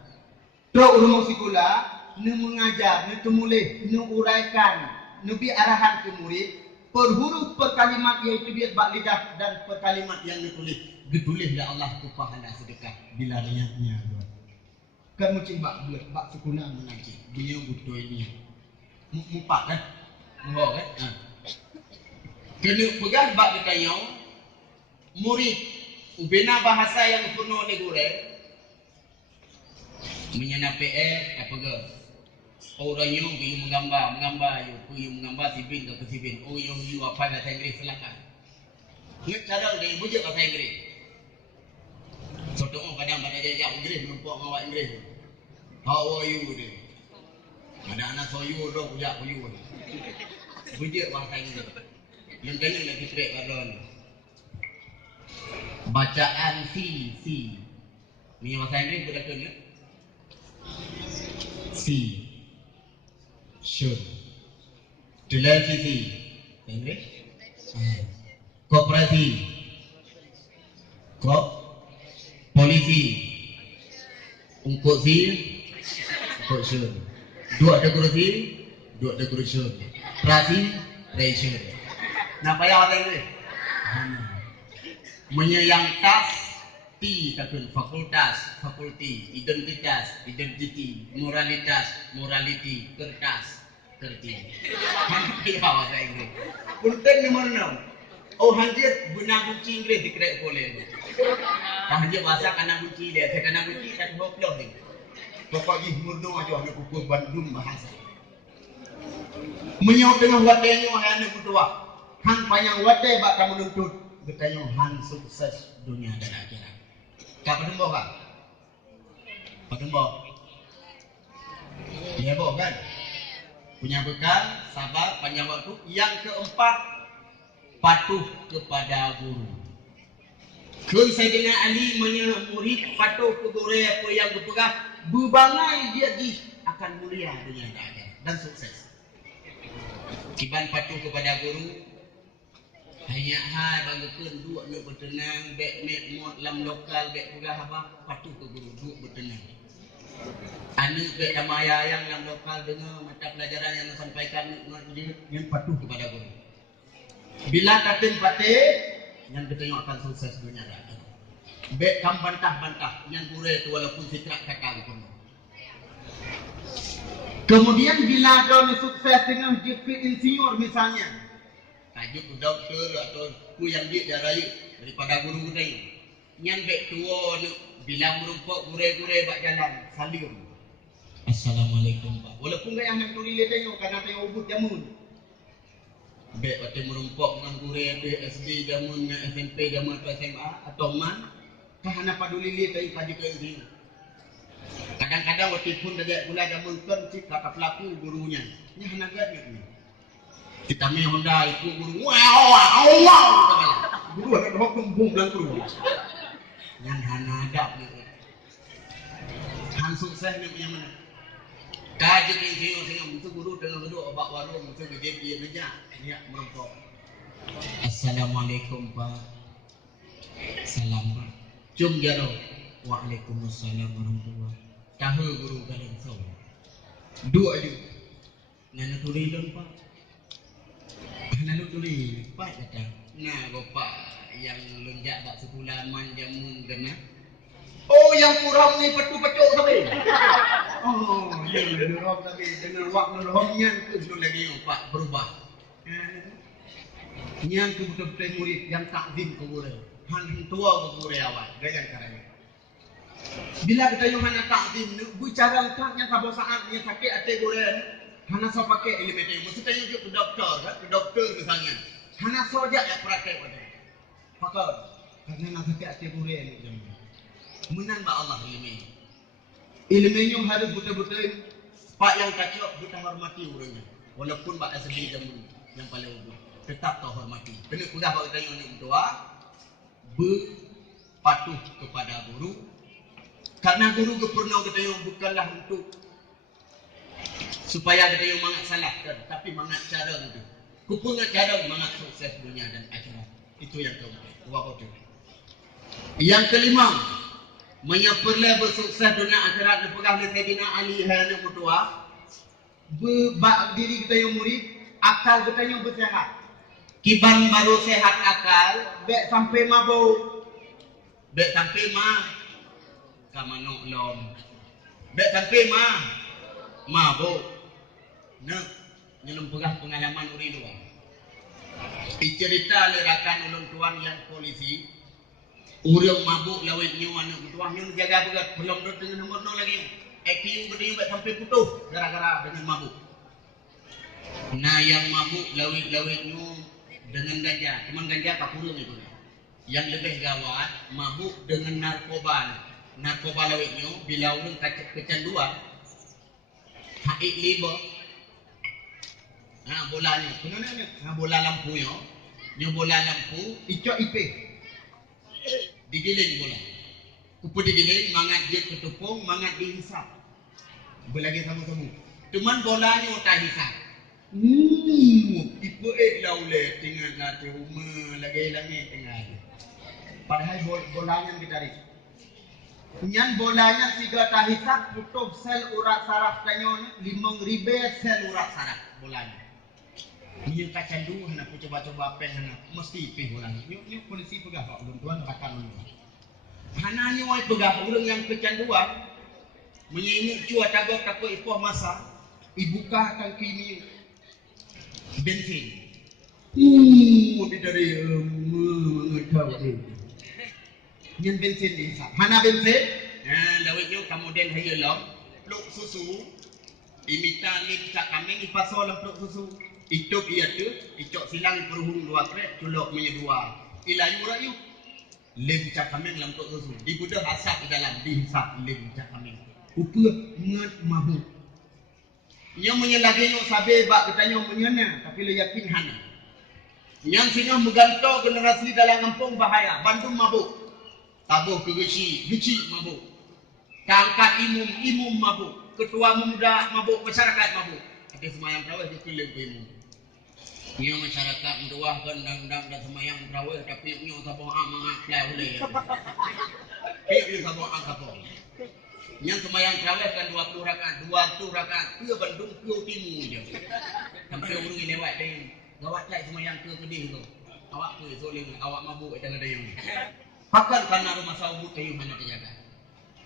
Tok rumah sekolah nu mengajar, nu temulih, nu uraikan, nu bi arahan ke murid per huruf per kalimat iaitu biat bak lidah dan per kalimat yang ditulis. Getulih ya Allah tu pahala sedekah bila niatnya. Kan mucin bak buat bak sekolah mengaji. Dia butuh ini. Mupak kan? Muhok kan? Ha. Kena pegang bak ditanya murid ubena bahasa yang penuh oleh guru menyana PS apa ke? Orang yang pergi menggambar, pergi menggambar sibin ke sibin. Oh yang you apa bahasa Inggeris silakan. Ngat cara dia bujuk bahasa Inggeris. Contoh kadang pada jajak Inggeris nampak ngawak Inggeris. How are you dia? Ada anak soyu dah bujuk you. Bujuk bahasa Inggeris. Yang tanya lagi trek kadang. Bacaan si. Ni bahasa Inggeris sudah kena. Si. Should. Televisi. Inggeris. Koperasi. Polisi. Ungkut si. Ungkut syur. Dua dekorasi. Prasi. Napa ya bahasa Inggeris? Menyayang tas. T takun fakulti, identity, morality, kerti. Hampir bahasa Inggris. Punten nomor 6. Oh hanjir guna kunci Inggris dikerek boleh. Hanjir bahasa kana kunci dia, saya kana kunci tak goblok ni. Pokoknya murno aja nak pukul Bandung bahasa. Menyau tengah watenya hanya berdua. Hang panjang wate bak kamu nuntut. Bertanya hang sukses dunia dan akhirat. Kak pedembo kan? Pedembo. Ya boh kan? Punya bekal, sabar, panjang waktu. Yang keempat, patuh kepada guru. Kun Sayyidina Ali murid patuh ke guru apa yang berpegang, berbangai dia di akan mulia dunia dan akhirat dan sukses. Kiban patuh kepada guru. Hanya hai banggakan duk nak bertenang, bek mod lam lokal, bek pegah apa, patuh ke guru, duk bertenang. Anu bek damaya yang lam lokal dengar mata pelajaran yang disampaikan yang patuh kepada guru. Bila katin patih, yang kita akan sukses dunia dan akhirat. Bek kam bantah-bantah, yang guru itu walaupun sitrak kakak pun. Kemudian bila kau sukses dengan JP insinyur misalnya, tajuk doktor atau ku yang dia raya daripada guru dia. Nyan bek tua bila merumpuk gure-gure bak jalan salim. Assalamualaikum Pak. Walaupun gaya nak tuli le tengok kadang tengok ubud jamun. Bek waktu merumpuk dengan gure SD jamun SMP jamun SMA atau man kah nak paduli le tengok kaji ke sini. Kadang-kadang waktu pun dia mulai dah mungkin cik kata pelaku gurunya. Nya hanagat ni. Kita main Honda itu guru. Wow. Guru ada hukum bum dan guru. Yang hanagat ni. Han sukses ni punya mana? Kaji tengok itu guru tengah duduk obat warung itu kejadian aja. Dia merokok. Assalamualaikum Pak. Salam Pak. Jom jaro. Waalaikumsalam warahmatullahi. Tahu guru kalian so. Dua aja. Nana tulilan Pak. Nana tulilan Pak kata. Nah bapak yang lenjak tak sebulan manjamun kena. Oh yang kurang ni petuk-petuk tapi. Oh yang nurham tapi dengan waktu nurhamnya tu lagi Pak berubah. Yang tu betul-betul murid yang takzim ke guru. Han tua ke guru awal. Gaya caranya. Bila kita yang hanya takdim, bicara tentang yang sabar saat yang sakit hati goreng, hanya so pakai elemen. Maksudnya yang ke doktor, kan? Ke doktor misalnya, hanya saja yang praktek pada. Pakai, karena nak sakit hati goreng ni. Menang ba Allah elemen. Elemennya harus betul-betul pak yang kacau kita hormati orangnya. Walaupun ba asli jamun yang paling ujung, tetap tahu hormati. Kena kudah ba kita yang tua, berpatuh kepada guru. Karena guru kepurnau kita yang bukanlah untuk supaya kita yang mangat salahkan, tapi mangat cara itu. Kupungat cara mangat sukses dunia dan akhirat. Itu yang keempat. Yang kelima, menyepurlah bersukses dunia akhirat dipegang oleh Sayyidina Ali yang kedua. Bak diri kita yang murid, akal kita yang bersehat. Kiban baru sehat akal, bek sampai mabuk, bek sampai kamanok lom. Bek sampai mabuk. Nak nyelum pegah pengalaman uri dua. Cerita lerakan ulun tuan yang polisi. Urang mabuk lawit nyu anak tuan nyu jaga begat belum dot dengan nomor 0 lagi. IQ gede bek sampai putus gara-gara dengan mabuk. Nah yang mabuk lawit nyu dengan ganja, cuman ganja tak kurang itu. Yang lebih gawat mabuk dengan narkoba. Narkoba lawitnya bila orang kecanduan haik liba nah bolanya kenapa nah bola lampu nya bola lampu icok ipeh digiling bola kupu digiling mangat dia ketupung mangat dihisap belagi sama-sama cuman bolanya tak hisap ipu laule tinggal ngati rumah lagi tinggal padahal bolanya ditarik. Nyan bolanya tiga tahisak putuh sel urat saraf kanyon 5.000 sel urat saraf bolanya. Ini kecandu hana aku coba-coba pen hana mesti ipih bolanya. Nyuk polisi pegah pak ulun tuan rakan ulun. Hana nyuai pegah ulun yang kecanduan menyingut cua tagok takut ipoh masa ibuka akan kini bensin. Dari mengetahui. Nyen bensin ni sah. Mana bensin? Lawitnya kemudian hayalong peluk susu. Imita lip cak kami ni pasal dalam peluk susu. Ituk ia tu, icok silang peruhung 2 krek, culok punya 2. Ilayu rayu. Lip cak kami dalam peluk susu. Dibudah asap di dalam dihisap lip cak kami. Upa ngat mabuk. Yang menyelaginya sabi bak katanya menyana, tapi le yakin hana. Yang sini menggantau generasi dalam kampung bahaya. Bandung mabuk. Tabuh ke geci mabuk. Kangkat imum mabuk. Ketua muda mabuk, masyarakat mabuk. Ada semayang terawih dia kilim ke imum. Ia masyarakat mendoah kan dan semayang terawih tapi ia sabong amangat play boleh. Ia sabong angkapong. Yang semayang terawih kan 20 rakaat, 20 rakaat. Ia Bandung ke timur je. Sampai orang ini lewat dia. Gawat lai semayang ke kedih tu. Awak ke soling, awak mabuk jangan ada yang. Pakan karena rumah sawut kayu hanya terjaga.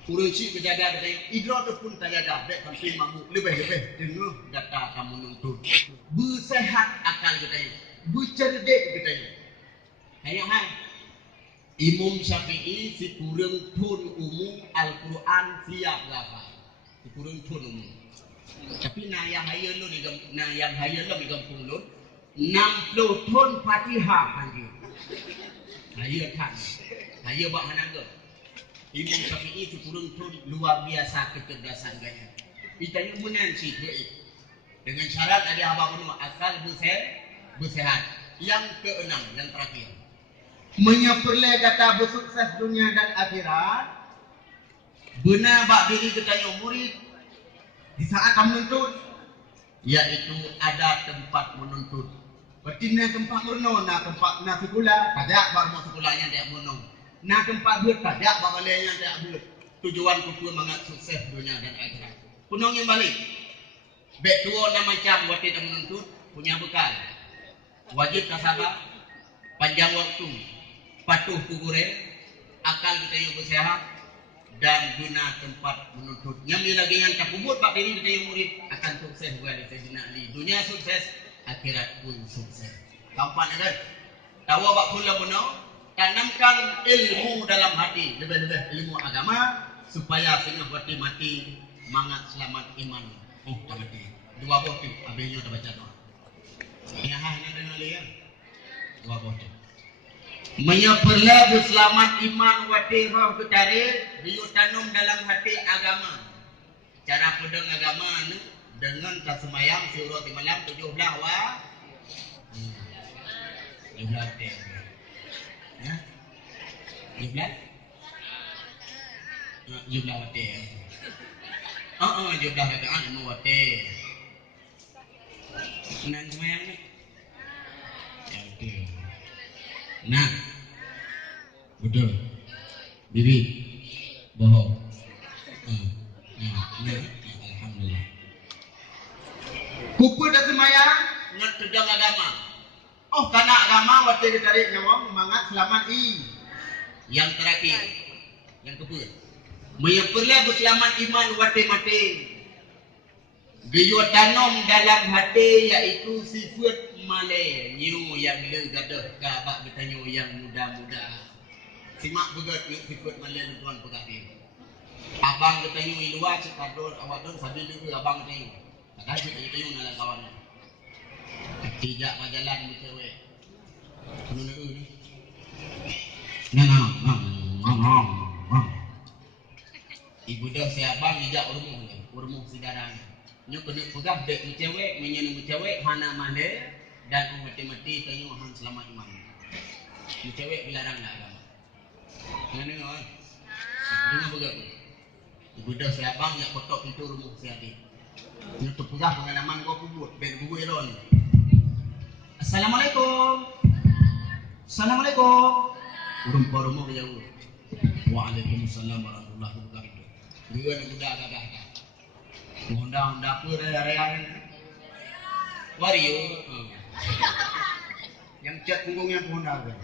Urusi berjaga katanya, idra tu pun terjaga. Baik sampai mabuk lebih dengar data kamu nuntut. Bersehat akal katanya, bercerdik katanya. Hai. Imam Syafi'i si kurang pun umum Al-Quran siap lafaz. Si kurang pun umum. Tapi na yang hayal lu di kampung lu 60 ton Fatihah hanya. Hayal kan. Hayal buat hanaga. Imam Syafi'i itu turuntun luar biasa kecerdasan gaya. Itanya menan si dengan syarat ada apa pun akal bersehat. Yang keenam, yang terakhir, menyeperle kata bersukses dunia dan akhirat. Benar bak diri ketanya murid di saat kamu menuntut, yaitu ada tempat menuntut. Berarti na tempat merenung, na tempat na sekolah, tajak baru sekolah yang tidak merenung. Na tempat buat tajak baru balai yang tidak buat. Tujuan kupu mangat sukses dunia dan akhirat. Punong yang balik. Bek tua na macam waktu tidak menuntut punya bekal. Wajib sabar, panjang waktu, patuh kubure, akal kita yang bersehat, dan guna tempat menuntut. Yang lagi yang tak kubur pak diri kita yang murid akan sukses bukan di Sayyidina Ali. Dunia sukses, akhirat pun sukses. Gampang kan? Tahu pak pula benar, tanamkan ilmu dalam hati, lebih-lebih ilmu agama supaya sehingga hati mati mangat selamat iman. Oh, tak mati. Dua buah tu, habisnya dah baca doa. Ya, hanya dengan lihat. Dua buah tu. Menyeperlah berselamat iman wati roh ketarik biu tanam dalam hati agama. Cara pedang agama ni dengan tak semayang surah di malam 17 wa 17 teh. Ya. 17 wati. 17 wati mau wati. Nan semayang ni. Ya betul. Nah, betul. Bibi, bohong. Alhamdulillah. Kupu dah semayang, nak tudang agama. Oh, karena agama waktu ditarik nyawa, semangat selamat i. Yang terakhir, yang kedua, menyeperlah berselamat iman waktu mati. Dia tanam dalam hati iaitu sifat malai nyu yang legadah kabak bertanya yang muda-muda. Simak begat sifat malai tuan pegati. Abang bertanya luar sekadol awak don sabi dulu abang bertanya. Tak kaji bertanya dengan kawan. Tidak berjalan bercewek. Penuh ni. Ngam. Ibu dah saya abang ijak urmuh sidaranya. Nyo kena pegah dek cewek, menyenang cewek hana mande dan mati-mati tanyo han selamat iman. Cewek dilarang nak agama. Ngene oi. Dengar pegah tu. Ibu dah saya abang yak kotok pintu rumah saya di. Nyo tu pegah pengalaman kau kubur, ben bubu iron. Assalamualaikum. Assalamualaikum. Rumah jauh. Waalaikumsalam warahmatullahi wabarakatuh. Dia nak muda gagah. Undang dapur area wario yang cat punggungnya Honda kan.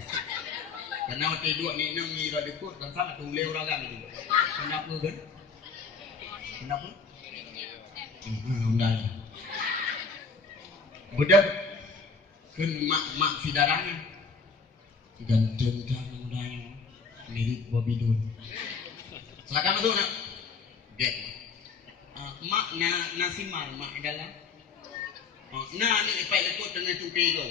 Karena waktu dua ni nang ngira dekut dan sangat tuleu ragam itu. Kenapa kan? Kenapa? Honda. Budak kan mak si darahnya ganteng kan mudanya mirip Bobby Dun. Silakan masuk nak. Dek. Mak nasimar mak adalah ni ipai lekut dengan cuti tu.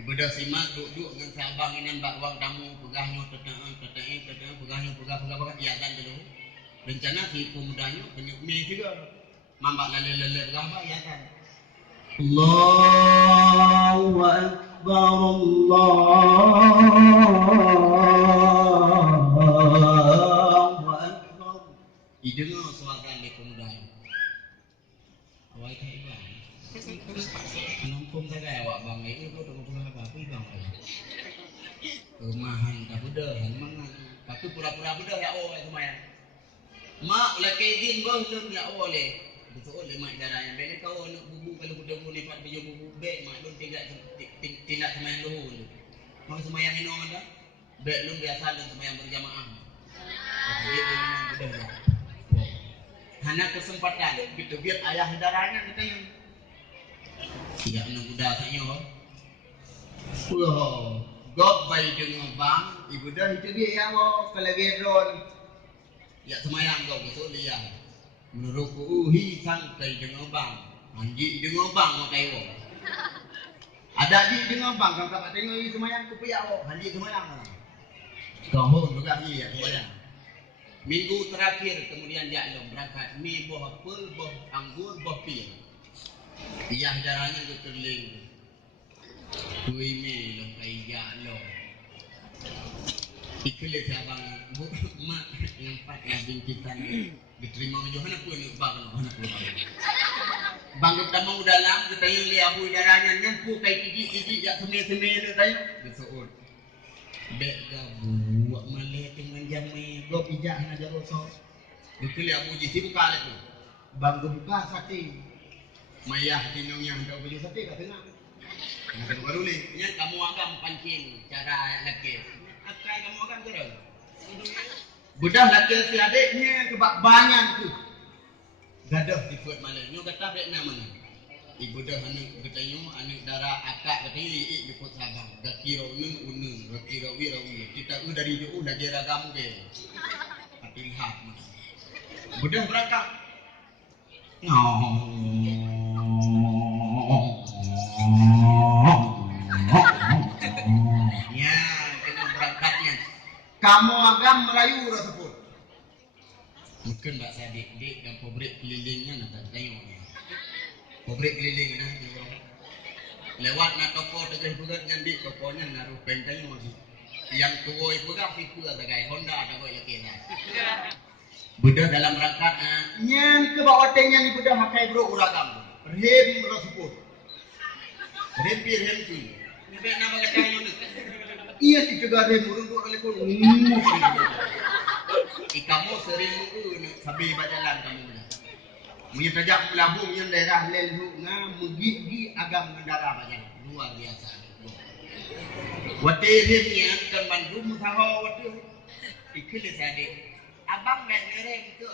Ibu dah simak duduk dengan sahabang inan bak wang tamu pegahnya teteh pegahnya pegah iya kan dulu. Rencana si pemudanya kena me juga. Mambak lele pegah apa ya kan. Allahu akbar Allahu akbar. Idengar suara ni pemudanya. Awak tak ibang. Nampung saya awak bang itu tu tengok pula apa ibang. Rumahan tak budak, mangan. Tapi pura-pura budak ya oh semayang. Mak laki izin bang belum ya oleh. Betul oleh mak darah yang beli kau nak bubu kalau budak ni pak baju bubu beg mak lu tidak semayang dulu. Mak semayang ini orang dah. Beg lu biasa lu semayang berjamaah. Jadi memang budak. Hanya kesempatan gitu biar ayah darahnya kita yang tidak nak budak saya. Wah, gop bayi dengan bang, ibu dah itu dia ya wo kalau gedron. Ya semayang kau betul dia. Menurutku sangkai dengan bang, anji dengan bang mau tayo. Ada di dengan bang kalau tak tengok ini semayang tu payah wo, anji semayang. Tahun juga iya kemudian. Minggu terakhir kemudian dia berangkat. Ni buah apel, buah anggur, buah pir. Iya jalannya ke terling. Kui mi lo kaya lo. Ikulah abang bu mak nampak nabing kita ni diterima Johanna pun ni bang Johanna pun. Bangga damang dalam kita yang lihat abu darahnya nyampu kai gigi ya semi-semi itu tadi. Betul. Bek gabu malih dengan jami go pijak na jaro so. Ikulah abu jisi buka lagi. Bangga buka sate. Mayah tinong yang dah beli sate kat tengah. Yang baru ni, kamu agam pancing cara laki. Akai kamu agam terus. Budak laki si adiknya kebak banyak tu. Gadah ikut malam. Nyo kata dek nama ni. Ibu dah anak bertanya anak darah akak katanya liik ikut sabang. Dah kira unung, dah kira wira. Kita dari jauh dah kira kamu ke. Hati lihat mas. Budak berangkat. Ya, dengan berangkatnya. Kamu agam Melayu tersebut. Mungkin mbak saya dik dan pobrik kelilingnya nak tengok. Pobrik keliling nah. Lewat na toko tegah bugat nyandik tokonya naruh benteng masih. Yang tua itu kan situ ada gaya Honda ada gaya kira. Budak dalam berangkat nyang ke bawah tengnya ni budak pakai bro uragam. Rem tersebut. Rem bir rem tu. Ni nama katanya ni. Iya si juga rem urung oleh pun. Kamu sering sabi berjalan kamu ni. Punya tajak melabung yang daerah Lelhu mugi agam mendarah banyak luar biasa. Wati rimnya kan Bandung sahaja wati. Ikut sahaja. Abang dan nerem ke